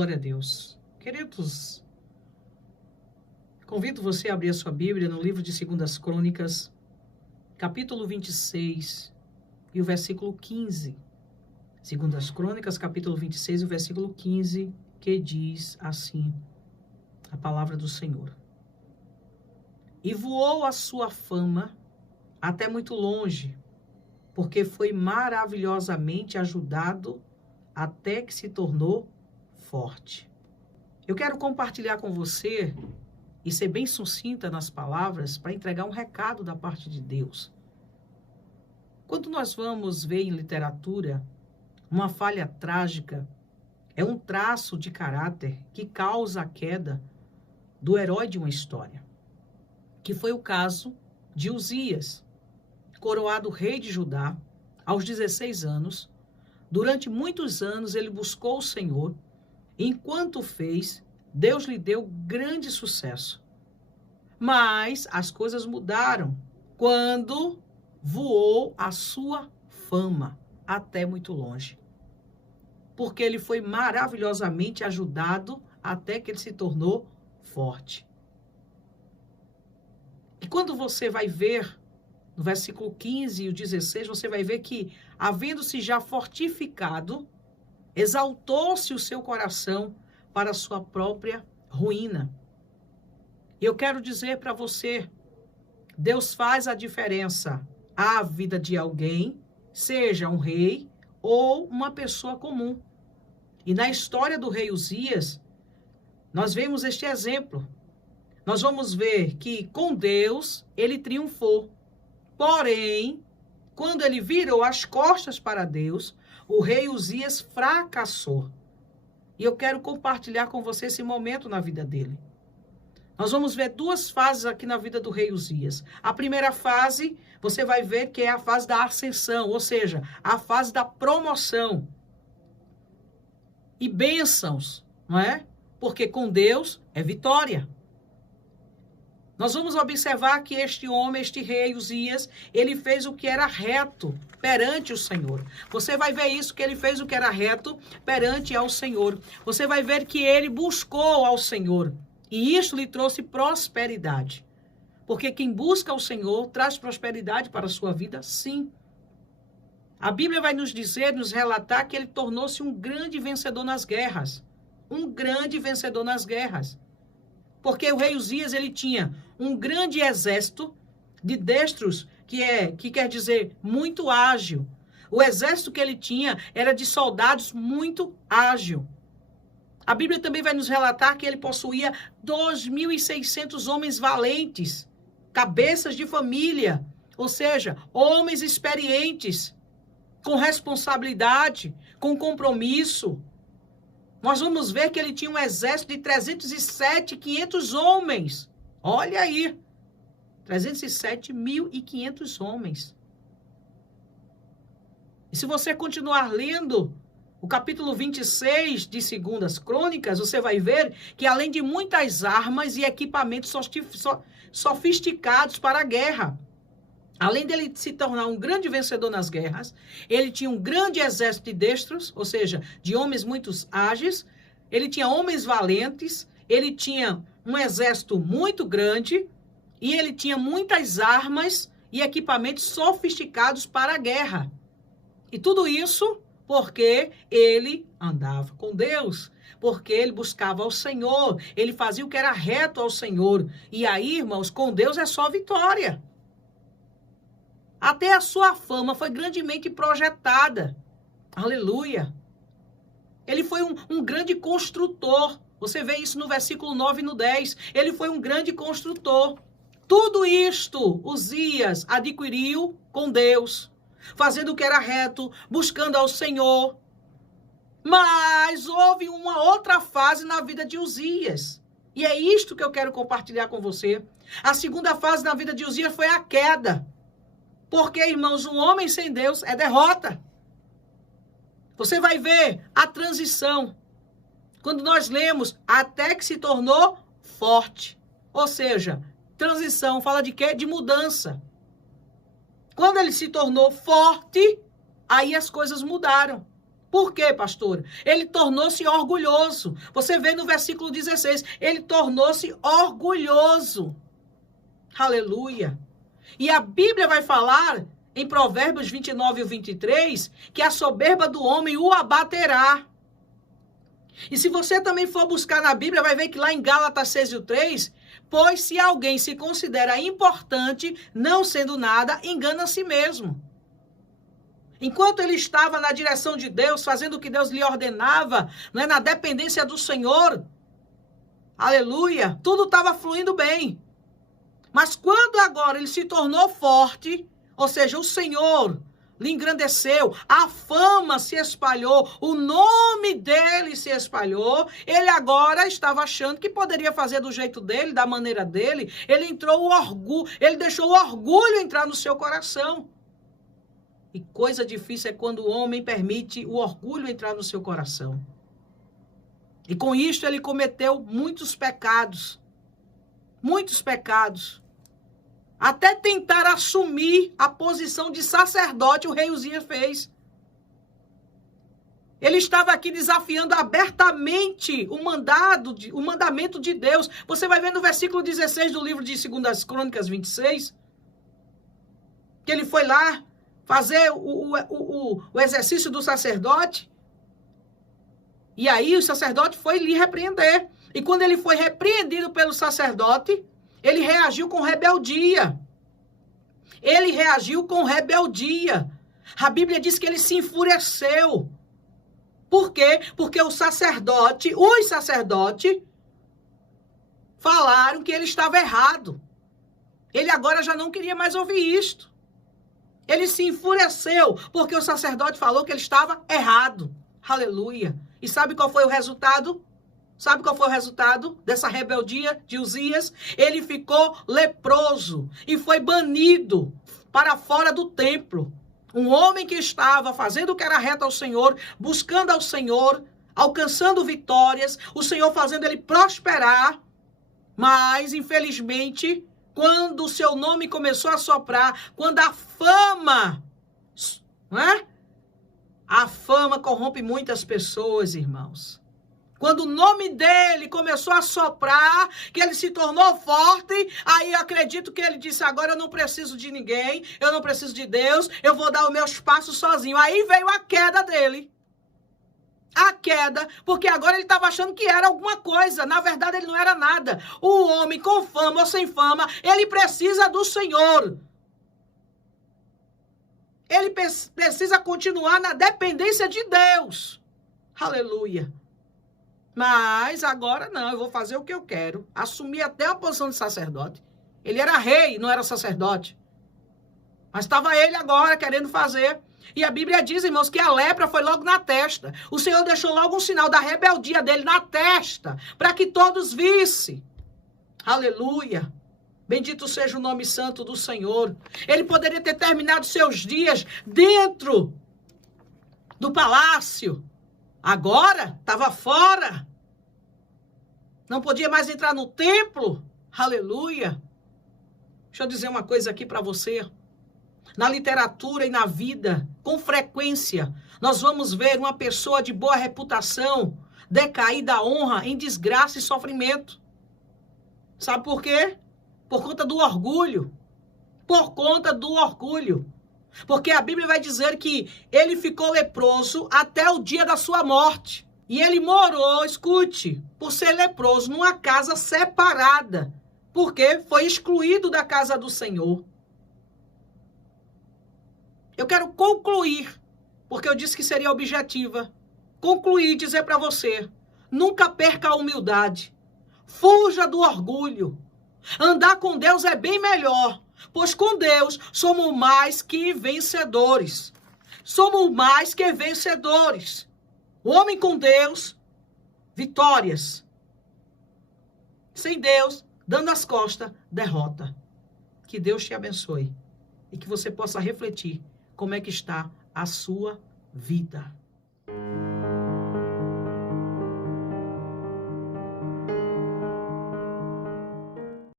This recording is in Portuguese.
Glória a Deus. Queridos, convido você a abrir a sua Bíblia no livro de 2 Crônicas, capítulo 26 e o versículo 15. 2 Crônicas, capítulo 26 e o versículo 15, que diz assim, a palavra do Senhor. E voou a sua fama até muito longe, porque foi maravilhosamente ajudado até que se tornou forte. Eu quero compartilhar com você e ser bem sucinta nas palavras para entregar um recado da parte de Deus. Quando nós vamos ver em literatura, uma falha trágica é um traço de caráter que causa a queda do herói de uma história, que foi o caso de Uzias, coroado rei de Judá aos 16 anos. Durante muitos anos ele buscou o Senhor. Enquanto fez, Deus lhe deu grande sucesso. Mas as coisas mudaram quando voou a sua fama até muito longe. Porque ele foi maravilhosamente ajudado até que ele se tornou forte. E quando você vai ver no versículo 15 e o 16, você vai ver que, havendo-se já fortificado, exaltou-se o seu coração para a sua própria ruína. E eu quero dizer para você, Deus faz a diferença à vida de alguém, seja um rei ou uma pessoa comum. E na história do rei Uzias, nós vemos este exemplo. Nós vamos ver que com Deus ele triunfou. Porém, quando ele virou as costas para Deus, o rei Uzias fracassou. E eu quero compartilhar com você esse momento na vida dele. Nós vamos ver duas fases aqui na vida do rei Uzias. A primeira fase, você vai ver que é a fase da ascensão, ou seja, a fase da promoção. E bênçãos, não é? Porque com Deus é vitória. Nós vamos observar que este homem, este rei Uzias, ele fez o que era reto perante o Senhor. Você vai ver isso, que ele fez o que era reto perante ao Senhor. Você vai ver que ele buscou ao Senhor. E isso lhe trouxe prosperidade. Porque quem busca ao Senhor traz prosperidade para a sua vida, sim. A Bíblia vai nos dizer, nos relatar que ele tornou-se um grande vencedor nas guerras. Um grande vencedor nas guerras. Porque o rei Uzias, ele tinha um grande exército de destros, que quer dizer muito ágil. O exército que ele tinha era de soldados muito ágil. A Bíblia também vai nos relatar que ele possuía 2.600 homens valentes, cabeças de família, ou seja, homens experientes, com responsabilidade, com compromisso. Nós vamos ver que ele tinha um exército de 307.500 homens. Olha aí, 307.500 homens. E se você continuar lendo o capítulo 26 de 2 Crônicas, você vai ver que além de muitas armas e equipamentos sofisticados para a guerra, além dele se tornar um grande vencedor nas guerras, ele tinha um grande exército de destros, ou seja, de homens muito ágeis, ele tinha homens valentes, ele tinha um exército muito grande e ele tinha muitas armas e equipamentos sofisticados para a guerra. E tudo isso porque ele andava com Deus, porque ele buscava ao Senhor, ele fazia o que era reto ao Senhor. E aí, irmãos, com Deus é só vitória. Até a sua fama foi grandemente projetada. Aleluia. Ele foi um grande construtor. Você vê isso no versículo 9 e no 10. Ele foi um grande construtor. Tudo isto Uzias adquiriu com Deus, fazendo o que era reto, buscando ao Senhor. Mas houve uma outra fase na vida de Uzias. E é isto que eu quero compartilhar com você. A segunda fase na vida de Uzias foi a queda. Porque, irmãos, um homem sem Deus é derrota. Você vai ver a transição. Quando nós lemos, até que se tornou forte. Ou seja, transição fala de quê? De mudança. Quando ele se tornou forte, aí as coisas mudaram. Por quê, pastor? Ele tornou-se orgulhoso. Você vê no versículo 16, ele tornou-se orgulhoso. Aleluia. E a Bíblia vai falar, em Provérbios 29 e 23, que a soberba do homem o abaterá. E se você também for buscar na Bíblia, vai ver que lá em Gálatas 6 e 3, pois se alguém se considera importante, não sendo nada, engana a si mesmo. Enquanto ele estava na direção de Deus, fazendo o que Deus lhe ordenava, não é, na dependência do Senhor, aleluia, tudo estava fluindo bem. Mas quando agora ele se tornou forte, ou seja, o Senhor lhe engrandeceu, a fama se espalhou, o nome dele se espalhou, ele agora estava achando que poderia fazer do jeito dele, da maneira dele, ele deixou o orgulho entrar no seu coração. E coisa difícil é quando o homem permite o orgulho entrar no seu coração. E com isto ele cometeu muitos pecados. Muitos pecados. Até tentar assumir a posição de sacerdote, o rei Uzias fez. Ele estava aqui desafiando abertamente o mandamento de Deus. Você vai ver no versículo 16 do livro de 2 Crônicas 26, que ele foi lá fazer o exercício do sacerdote. E aí o sacerdote foi lhe repreender. E quando ele foi repreendido pelo sacerdote, ele reagiu com rebeldia. Ele reagiu com rebeldia. A Bíblia diz que ele se enfureceu. Por quê? Porque os sacerdotes falaram que ele estava errado. Ele agora já não queria mais ouvir isto. Ele se enfureceu porque o sacerdote falou que ele estava errado. Aleluia. E sabe qual foi o resultado? Sabe qual foi o resultado dessa rebeldia de Uzias? Ele ficou leproso e foi banido para fora do templo. Um homem que estava fazendo o que era reto ao Senhor, buscando ao Senhor, alcançando vitórias, o Senhor fazendo ele prosperar, mas, infelizmente, quando o seu nome começou a soprar, quando a fama, né? A fama corrompe muitas pessoas, irmãos. Quando o nome dele começou a soprar, que ele se tornou forte, aí eu acredito que ele disse, agora eu não preciso de ninguém, eu não preciso de Deus, eu vou dar os meus passos sozinho. Aí veio a queda dele. A queda, porque agora ele estava achando que era alguma coisa. Na verdade, ele não era nada. O homem com fama ou sem fama, ele precisa do Senhor. Ele precisa continuar na dependência de Deus. Aleluia. Mas agora não, eu vou fazer o que eu quero. Assumir até a posição de sacerdote. Ele era rei, não era sacerdote. Mas estava ele agora querendo fazer. E a Bíblia diz, irmãos, que a lepra foi logo na testa. O Senhor deixou logo um sinal da rebeldia dele na testa, para que todos vissem. Aleluia. Bendito seja o nome santo do Senhor. Ele poderia ter terminado seus dias dentro do palácio. Agora, estava fora. Não podia mais entrar no templo. Aleluia. Deixa eu dizer uma coisa aqui para você. Na literatura e na vida, com frequência, nós vamos ver uma pessoa de boa reputação decair da honra em desgraça e sofrimento. Sabe por quê? Por conta do orgulho. Por conta do orgulho. Porque a Bíblia vai dizer que ele ficou leproso até o dia da sua morte. E ele morou, escute, por ser leproso, numa casa separada. Porque foi excluído da casa do Senhor. Eu quero concluir, porque eu disse que seria objetiva. Concluir e dizer para você, nunca perca a humildade. Fuja do orgulho. Andar com Deus é bem melhor. Pois com Deus somos mais que vencedores. Somos mais que vencedores. O homem com Deus, vitórias. Sem Deus, dando as costas, derrota. Que Deus te abençoe. E que você possa refletir como é que está a sua vida.